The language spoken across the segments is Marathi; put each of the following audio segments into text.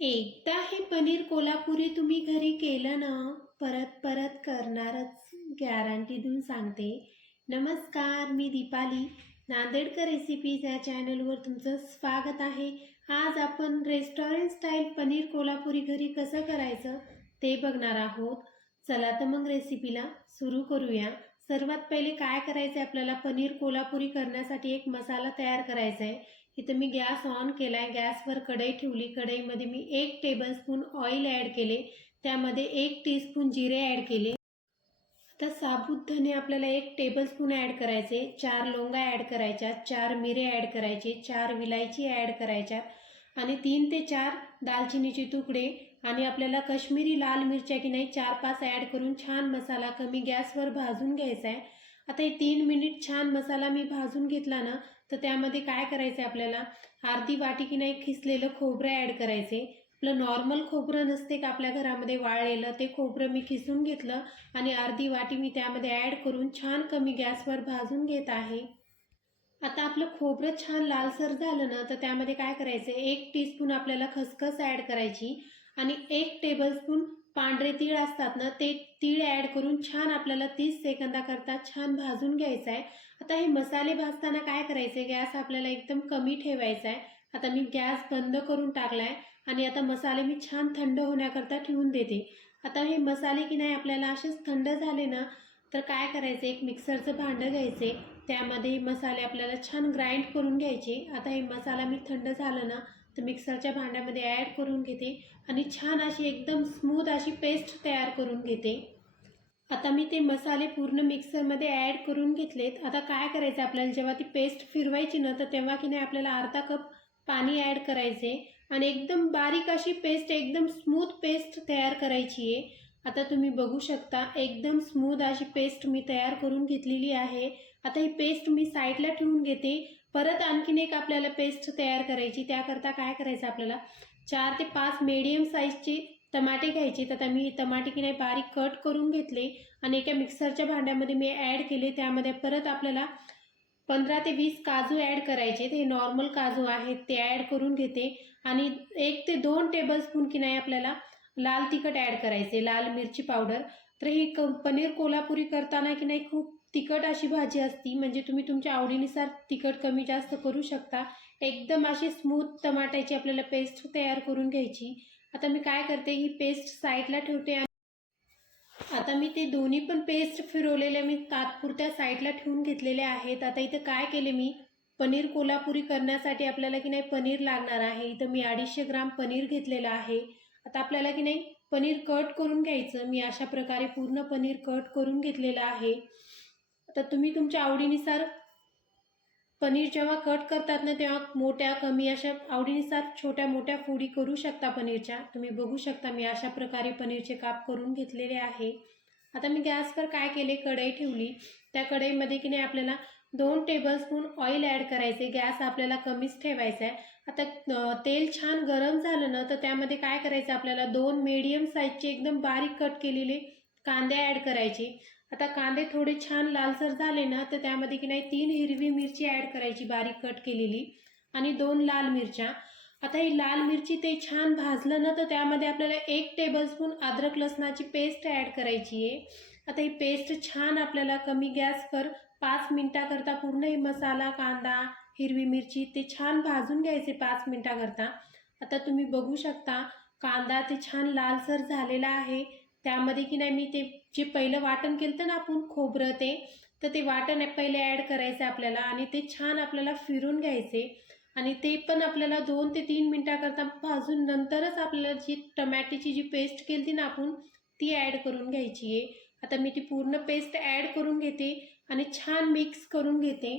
एकदा हे पनीर कोल्हापुरी तुम्ही घरी केलं ना, परत परत करणारच, गॅरंटी देऊन सांगते. नमस्कार, मी दीपाली, नांदेडकर रेसिपीज या चॅनलवर तुमचं स्वागत आहे. आज आपण रेस्टॉरंट स्टाईल पनीर कोल्हापुरी घरी कसं करायचं ते बघणार आहोत. चला तर मग रेसिपीला सुरू करूया. सर्वात पहिले काय करायचं आहे, आपल्याला पनीर कोल्हापुरी करण्यासाठी एक मसाला तयार करायचा आहे. इथं मी गॅस ऑन केला आहे. गॅसवर कढई ठेवली. कढईमध्ये मी 1 टेबलस्पून ऑइल ॲड केले. त्यामध्ये 1 टीस्पून जिरे ॲड केले. आता साबुत धने आपल्याला 1 टेबलस्पून ॲड करायचे. 4 लवंगा ॲड करायच्या, 4 मिरे ॲड करायचे, 4 विलायची ॲड करायच्या आणि 3 ते 4 दालचिनीचे तुकडे आणि आपल्याला कश्मीरी लाल मिरच्या की नाही 4-5 ॲड करून छान मसाला कमी गॅसवर भाजून घ्यायचा आहे. आता हे 3 मिनिट छान मसाला मी भाजून घेतला ना, तर त्यामध्ये काय करायचं आहे, आपल्याला अर्धी वाटी की नाही खिसलेलं खोबरं ॲड करायचे. आपलं नॉर्मल खोबरं नसते का आपल्या घरामध्ये वाळलेलं, ते खोबरं मी खिसून घेतलं आणि अर्धी वाटी मी त्यामध्ये ॲड करून छान कमी गॅसवर भाजून घेत आहे. आता आपलं खोबरं छान लालसर झालं ना, तर त्यामध्ये काय करायचं आहे, 1 टीस्पून आपल्याला खसखस ॲड करायची आणि 1 टेबलस्पून पांढरे तीळ असतात ना, ते तीळ ॲड करून छान आपल्याला 30 सेकंदाकरता छान भाजून घ्यायचं आहे. आता हे मसाले भाजताना काय करायचं आहे, गॅस आपल्याला एकदम कमी ठेवायचा आहे. आता मी गॅस बंद करून टाकला आहे आणि आता मसाले मी छान थंड होण्याकरता ठेवून देते. आता हे मसाले की नाही आपल्याला असेच थंड झाले ना, तर काय करायचं, एक मिक्सरचं भांडं घ्यायचे. त्यामध्ये मसाले आपल्याला छान ग्राइंड करून घ्यायचे. आता हे मसाला मी थंड झालं ना, तर मिक्सरच्या भांड्यामध्ये ॲड करून घेते आणि छान अशी एकदम स्मूथ अशी पेस्ट तयार करून घेते. आता मी ते मसाले पूर्ण मिक्सरमध्ये ॲड करून घेतलेत. आता काय करायचं, आपल्याला जेव्हा ती पेस्ट फिरवायची ना, तर तेव्हा की नाही आपल्याला अर्धा कप पाणी ॲड करायचे आणि एकदम बारीक अशी पेस्ट, एकदम स्मूथ पेस्ट तयार करायची आहे. आता तुम्ही बघू शकता, एकदम स्मूथ अशी पेस्ट मी तयार करून घेतलेली आहे. आता ही पेस्ट मी साईडला ठेवून घेते. परत आणखीन एक आपल्याला पेस्ट तयार करायची. त्याकरता काय करायचं, आपल्याला 4 ते 5 मीडियम साईजचे टमाटे घ्यायचे. तर आता मी टमाटे की नाही बारीक कट करून घेतले आणि एका मिक्सरच्या भांड्यामध्ये मी ॲड केले. त्यामध्ये परत आपल्याला 15 ते 20 काजू ॲड करायचे. हे नॉर्मल काजू आहेत, ते ॲड करून घेते आणि 1 ते 2 टेबलस्पून की नाही आपल्याला लाल तिखट ॲड करायचे, लाल मिरची पावडर. तर ही पनीर कोल्हापुरी करताना की नाही खूप तिखट अशी भाजी असती, म्हणजे तुम्ही तुमच्या आवडीनुसार तिखट कमी जास्त करू शकता. एकदम अशी स्मूथ टमाट्याची आपल्याला पेस्ट तयार करून घ्यायची. आता मी काय करते, ही पेस्ट साईडला ठेवते आणि आता मी ते दोन्ही पण पेस्ट फिरवलेल्या मी तात्पुरत्या साईडला ठेवून घेतलेले आहेत. आता इथं काय केले, मी पनीर कोल्हापुरी करण्यासाठी आपल्याला की नाही पनीर लागणार आहे. इथं मी 250 ग्राम पनीर घेतलेलं आहे. आता आपल्याला की नाही पनीर कट करून घ्यायचं. मी अशा प्रकारे पूर्ण पनीर कट करून घेतलेलं आहे. आता तुम्ही तुमच्या आवडीनुसार पनीर जेव्हा कट करतात ना, तेव्हा मोठ्या कमी अशा आवडीनुसार छोट्या मोठ्या फोडी करू शकता पनीरच्या. तुम्ही बघू शकता, मी अशा प्रकारे पनीरचे काप करून घेतलेले आहे. आता मी गॅसवर काय केले, कढई ठेवली. त्या कढईमध्ये की नाही आपल्याला 2 टेबलस्पून ऑइल ॲड करायचे. गॅस आपल्याला कमीच ठेवायचा आहे. आता तेल छान गरम झालं ना, तर त्यामध्ये काय करायचं, आपल्याला 2 मीडियम साईजचे एकदम बारीक कट केलेले कांदे ॲड करायचे. आता कांदे थोडे छान लालसर झाले ना, तर त्यामध्ये की नाही 3 हिरवी मिरची ॲड करायची बारीक कट केलेली आणि 2 लाल मिरच्या. आता ही लाल मिरची ते छान भाजलं ना, तर त्यामध्ये आपल्याला 1 टेबलस्पून अद्रक लसणाची पेस्ट ॲड करायची आहे. आता ही पेस्ट छान आपल्याला कमी गॅसवर 5 मिनटाकरता पूर्ण हे मसाला, कांदा, हिरवी मिरची ते छान भाजून घ्यायचे 5 मिनटाकरता. आता तुम्ही बघू शकता, कांदा ते छान लालसर झालेला आहे. त्यामध्ये की नाही मी ते जे पहिलं वाटण केलं ना आपण खोबरं, तर ते वाटण पहिले ॲड करायचं आपल्याला आणि ते छान आपल्याला फिरून घ्यायचे आणि ते पण आपल्याला 2 ते 3 मिनटाकरता भाजून नंतरच आपल्याला जी टमॅटोची जी पेस्ट केली ना आपण, ती ॲड करून घ्यायची आहे. आता मी ती पूर्ण पेस्ट ॲड करून घेते आणि छान मिक्स करून घेते.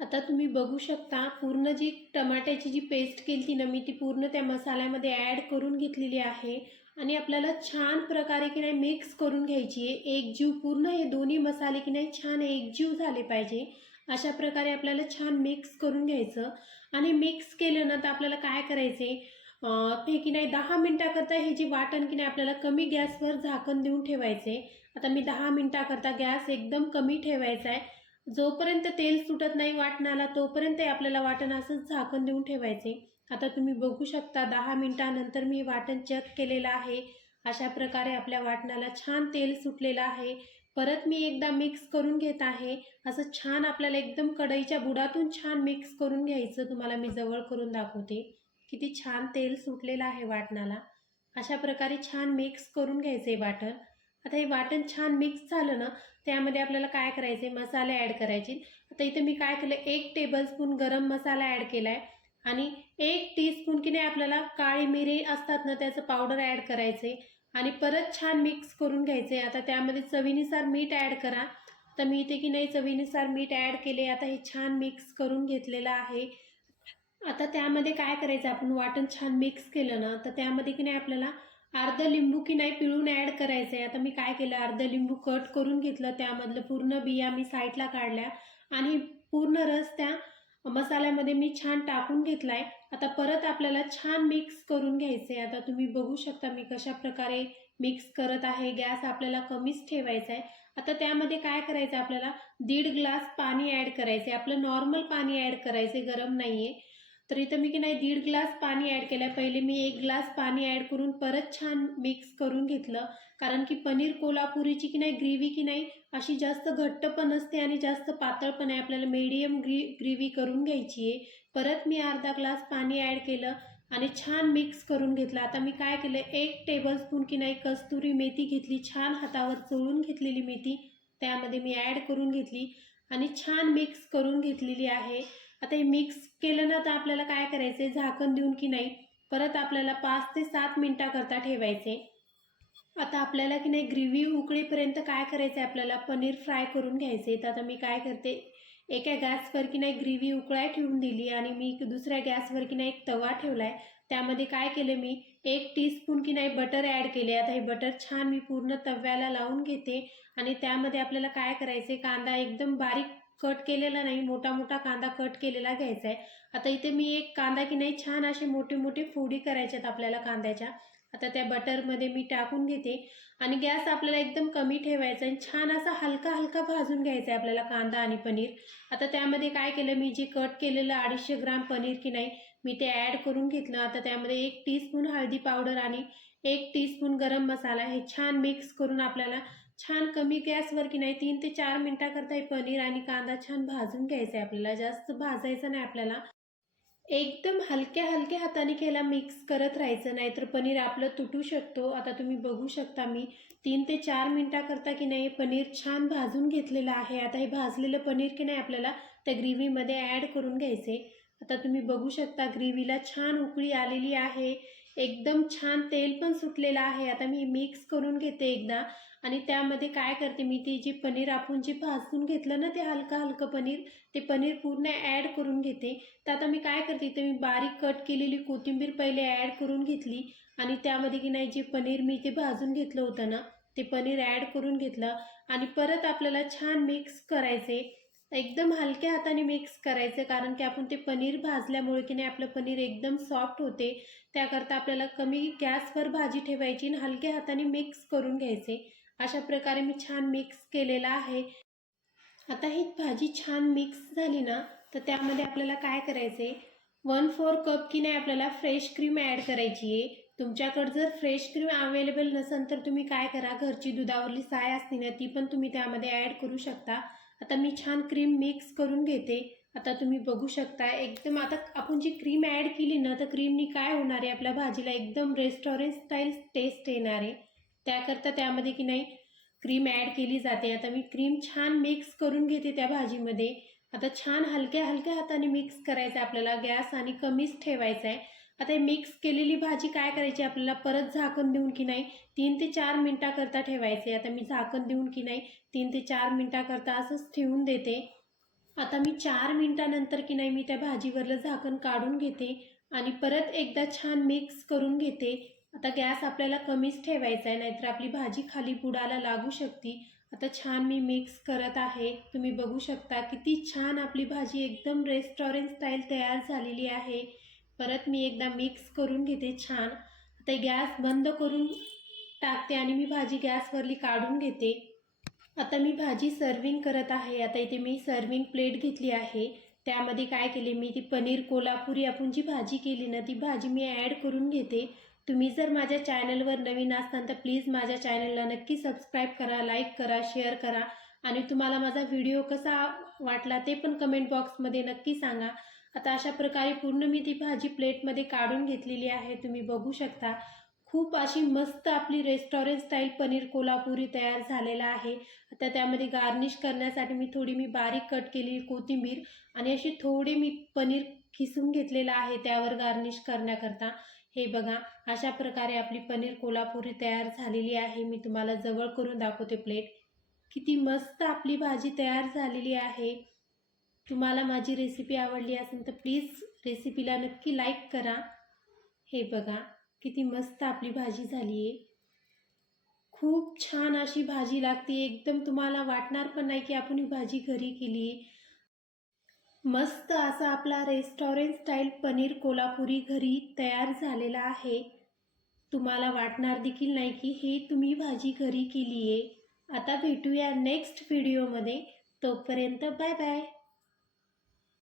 आता तुम्ही बघू शकता, पूर्ण जी टमाट्याची जी पेस्ट केली ना मी, ती पूर्ण त्या मसाल्यामध्ये ॲड करून घेतलेली आहे आणि आपल्याला छान प्रकारे की नाही मिक्स करून घ्यायची आहे. एकजीव पूर्ण हे दोन्ही मसाले की नाही छान एकजीव झाले पाहिजे. अशा प्रकारे आपल्याला छान मिक्स करून घ्यायचं आणि मिक्स केलं ना, तर आपल्याला काय करायचे, ते की नाही 10 मिनटाकरता हे जे वाटण की नाही आपल्याला कमी गॅसवर झाकण देऊन ठेवायचे. आता मी 10 मिनटाकरता गॅस एकदम कमी ठेवायचा आहे. जोपर्यंत तेल सुटत नाही वाटणाला, तोपर्यंत आपल्याला वाटण असंच झाकण देऊन ठेवायचे. आता तुम्ही बघू शकता 10 मिनिटानंतर मी वाटण चेक केलेलं आहे. अशा प्रकारे आपल्या वाटणाला छान तेल सुटलेलं आहे. परत मी एकदा मिक्स करून घेत आहे. असं छान आपल्याला एकदम कढईच्या बुडातून छान मिक्स करून घ्यायचं. तुम्हाला मी जवळ करून दाखवते. किती छान तेल सुटलेलं आहे वाटणाला. अशा प्रकारे छान मिक्स करून घ्यायचं आहे वाटण. आता हे वाटण छान मिक्स झालं ना, त्यामध्ये आपल्याला काय करायचे, मसाले ॲड करायचे. आता इथे मी काय केलं, 1 टेबलस्पून गरम मसाला ॲड केला आहे आणि 1 टीस्पून की नाही आपल्याला काळी मिरी असतात ना, त्याचं पावडर ॲड करायचे आणि परत छान मिक्स करून घ्यायचे. आता त्यामध्ये चवीनुसार मीठ ॲड करा. तर मी इथे की नाही चवीनुसार मीठ ॲड केले. आता हे छान मिक्स करून घेतलेलं आहे. आता त्यामध्ये काय करायचं, आपण वाटण छान मिक्स केलं ना, तर त्यामध्ये की नाही आपल्याला अर्ध लिंबू की नाही पिळून ॲड करायचं आहे. आता मी काय केलं, अर्ध लिंबू कट करून घेतलं, त्यामधलं पूर्ण बिया मी साईडला काढल्या आणि पूर्ण रस त्या मसाल्यामध्ये मी छान टाकून घेतला आहे. आता परत आपल्याला छान मिक्स करून घ्यायचं आहे. आता तुम्ही बघू शकता मी कशा प्रकारे मिक्स करत आहे. गॅस आपल्याला कमीच ठेवायचा आहे. आता त्यामध्ये काय करायचं, आपल्याला 1.5 ग्लास पाणी ॲड करायचं आहे. आपलं नॉर्मल पाणी ॲड करायचं आहे, गरम नाही आहे. तर इथं मी की नाही 1.5 ग्लास पाणी ॲड केलं. पहिले मी 1 ग्लास पाणी ॲड करून परत छान मिक्स करून घेतलं. कारण की पनीर कोल्हापुरीची की नाही ग्रेव्ही की नाही अशी जास्त घट्ट पण नसते आणि जास्त पातळ पण आहे. आपल्याला मीडियम ग्रेव्ही करून घ्यायची आहे. परत मी अर्धा ग्लास पाणी ॲड केलं आणि छान मिक्स करून घेतलं. आता मी काय केलं, 1 टेबलस्पून की नाही कस्तुरी मेथी घेतली, छान हातावर चोळून घेतलेली मेथी त्यामध्ये मी ॲड करून घेतली आणि छान मिक्स करून घेतलेली आहे. आता हे मिक्स केलं ना, तर आपल्याला काय करायचं आहे, झाकण देऊन की नाही परत आपल्याला 5 ते 7 मिनिटाकरता ठेवायचे. आता आपल्याला की नाही ग्रेव्ही उकळीपर्यंत काय करायचं आहे, आपल्याला पनीर फ्राय करून घ्यायचे. तर आता मी काय करते, एका गॅसवर की नाही ग्रेव्ही उकळाय ठेवून दिली आणि मी दुसऱ्या गॅसवर की नाही एक तवा ठेवला आहे. त्यामध्ये काय केलं, मी 1 टीस्पून की नाही बटर ॲड केले. आता हे बटर छान मी पूर्ण तव्याला लावून घेते आणि त्यामध्ये आपल्याला काय करायचे, कांदा एकदम बारीक कट केलेला नाही, मोठा मोठा कांदा कट केलेला घ्यायचा आहे. आता इथे मी एक कांदा की नाही छान असे मोठे मोठे फोडी करायच्यात आपल्याला कांद्याच्या. आता त्या बटरमध्ये मी टाकून घेते आणि गॅस आपल्याला एकदम कमी ठेवायचा आणि छान असा हलका हलका भाजून घ्यायचा आहे आपल्याला कांदा आणि पनीर. आता त्यामध्ये काय केलं, मी जे कट केलेलं 250 ग्राम पनीर की नाही मी ते ॲड करून घेतलं. आता त्यामध्ये 1 टीस्पून हळदी पावडर आणि 1 टीस्पून गरम मसाला हे छान मिक्स करून आपल्याला छान कमी गॅसवर की नाही 3 ते 4 मिनिटाकरता हे पनीर आणि कांदा छान भाजून घ्यायचा आहे आपल्याला. जास्त भाजायचं नाही आपल्याला, एकदम हलक्या हलक्या हाताने केला, मिक्स करत राहायचं, नाहीतर पनीर आपलं तुटू शकतो. आता तुम्ही बघू शकता मी 3 ते 4 मिनिटाकरता की नाही पनीर छान भाजून घेतलेलं आहे. आता हे भाजलेलं पनीर की नाही आपल्याला त्या ग्रेव्हीमध्ये ॲड करून घ्यायचे. आता तुम्ही बघू शकता ग्रेव्हीला छान उकळी आलेली आहे, एकदम छान तेल पण सुटलेलं आहे. आता मी मिक्स करून घेते एकदा आणि त्यामध्ये काय करते, मी ते जे पनीर आपण जे भाजून घेतलं ना, ते हलकं हलकं पनीर, ते पनीर पूर्ण ॲड करून घेते. तर आता मी काय करते, इथे मी बारीक कट केलेली कोथिंबीर पहिले ॲड करून घेतली आणि त्यामध्ये की नाही जे पनीर मी ते भाजून घेतलं होतं ना, ते पनीर ॲड करून घेतलं आणि परत आपल्याला छान मिक्स करायचे. एकदम हलक्या हाताने मिक्स करायचे, कारण की आपण ते पनीर भाजल्यामुळे की नाही आपलं पनीर एकदम सॉफ्ट होते. त्याकरता आपल्याला कमी गॅसवर भाजी ठेवायची आणि हलक्या हाताने मिक्स करून घ्यायचे. अशा प्रकारे मी छान मिक्स केलेलं आहे. आता ही भाजी छान मिक्स झाली ना, तर त्यामध्ये आपल्याला काय करायचं आहे, 1/4 कप की नाही आपल्याला फ्रेश क्रीम ॲड करायची आहे. तुमच्याकडं जर फ्रेश क्रीम अवेलेबल नसेल तर तुम्ही काय करा, घरची दुधावरली साय असते ना, ती पण तुम्ही त्यामध्ये ॲड करू शकता. आता मी छान क्रीम मिक्स करून घेते. आता तुम्ही बघू शकता एकदम, आता आपण जी क्रीम ॲड केली ना, तर क्रीमनी काय होणार आहे, आपल्या भाजीला एकदम रेस्टॉरंट स्टाईल टेस्ट येणार आहे. त्याकरता त्यामध्ये की नाही क्रीम ॲड केली जाते. आता मी क्रीम छान मिक्स करून घेते त्या भाजीमध्ये. आता छान हलक्या हलक्या हाताने मिक्स करायचं आहे आपल्याला, गॅस आणि कमीच ठेवायचा आहे. आता हे मिक्स केलेली भाजी काय करायची, आपल्याला परत झाकण देऊन की नाही 3 ते 4 मिनिटाकरता ठेवायचे. आता मी झाकण देऊन की नाही 3 ते 4 मिनिटाकरता असंच ठेवून देते. आता मी 4 मिनिटानंतर की नाही मी त्या भाजीवरलं झाकण काढून घेते आणि परत एकदा छान मिक्स करून घेते. आता गॅस आपल्याला कमीच ठेवायचा आहे, नाहीतर आपली भाजी खाली बुडाला लागू शकते. आता छान मी मिक्स करत आहे. तुम्ही बघू शकता किती छान आपली भाजी एकदम रेस्टॉरंट स्टाईल तयार झालेली आहे. परत मी एकदा मिक्स करून घेते छान. आता गॅस बंद करून टाकते आणि मी भाजी गॅसवरली काढून घेते. आता मी भाजी सर्विंग करत आहे. आता इथे मी सर्विंग प्लेट घेतली आहे. त्यामध्ये काय केले मी, ती पनीर कोल्हापुरी आपण जी भाजी केली ना, ती भाजी मी ॲड करून घेते. तुम्ही जर माझ्या चॅनलवर नवीन असाल तर प्लीज माझ्या चॅनलला नक्की सबस्क्राईब करा, लाईक करा, शेअर करा आणि तुम्हाला माझा व्हिडिओ कसा वाटला ते पण कमेंट बॉक्समध्ये नक्की सांगा. आता अशा प्रकारे पूर्ण मी ती भाजी प्लेटमध्ये काढून घेतलेली आहे, तुम्ही बघू शकता. खूप अशी मस्त आपली रेस्टॉरंट स्टाईल पनीर कोल्हापुरी तयार झालेला आहे. आता त्यामध्ये गार्निश करण्यासाठी मी बारीक कट केलेली कोथिंबीर आणि अशी थोडी मी पनीर खिसून घेतलेलं आहे त्यावर गार्निश करण्याकरता. हे बघा, अशा प्रकारे आपली पनीर कोल्हापुरी तयार झालेली आहे. मी तुम्हाला जवळ करून दाखवते प्लेट. किती मस्त आपली भाजी तयार झालेली आहे. तुम्हाला माझी रेसिपी आवडली असेल तर प्लीज रेसिपीला नक्की लाईक करा. हे बघा, किती मस्त आपली भाजी झाली आहे. खूप छान अशी भाजी लागते, एकदम तुम्हाला वाटणार पण नाही की आपण ही भाजी घरी केली आहे. मस्त असा आपला रेस्टॉरंट स्टाईल पनीर कोल्हापुरी घरी तयार झालेला आहे. तुम्हाला वाटणार देखील नाही की हे तुम्ही भाजी घरी केली आहे. आता भेटूया नेक्स्ट व्हिडिओमध्ये. तोपर्यंत बाय बाय.